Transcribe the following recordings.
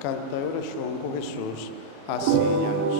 canta oración con Jesús, asíñanos.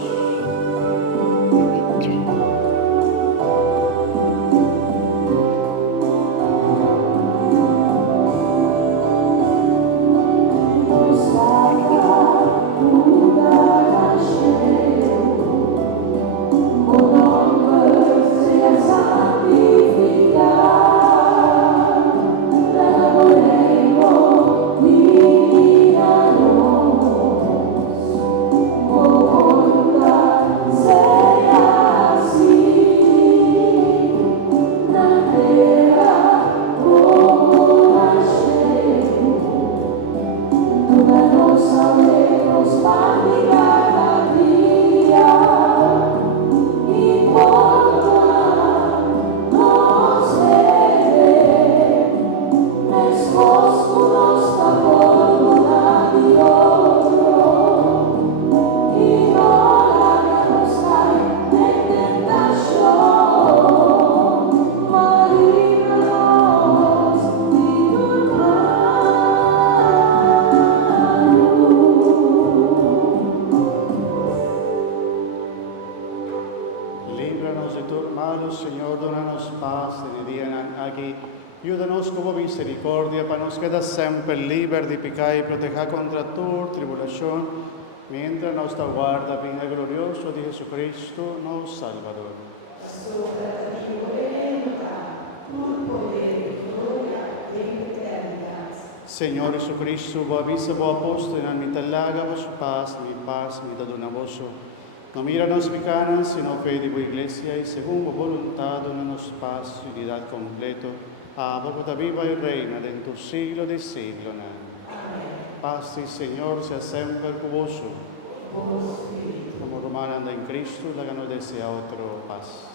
Líbranos de todo malo, Señor, donanos paz en día aquí. Aiutanos con misericordia para nos quedar sempre liberi di peccare e proteger contra toda tribulación, mientras nos aguarda venga glorioso de Jesucristo, nuestro Salvador. Señor Jesucristo, vos avisa vos apóstol en mi talaga, vos paz, mi da dona vosso. No míranos picanas, sino fe de vuestra iglesia, y según vuestra voluntad, donanos paz y unidad completo, a vos viva y reina dentro del siglo de siglo. Amén. Paz y Señor sea siempre con vos. Como romana anda en Cristo, la nos desea otro paz.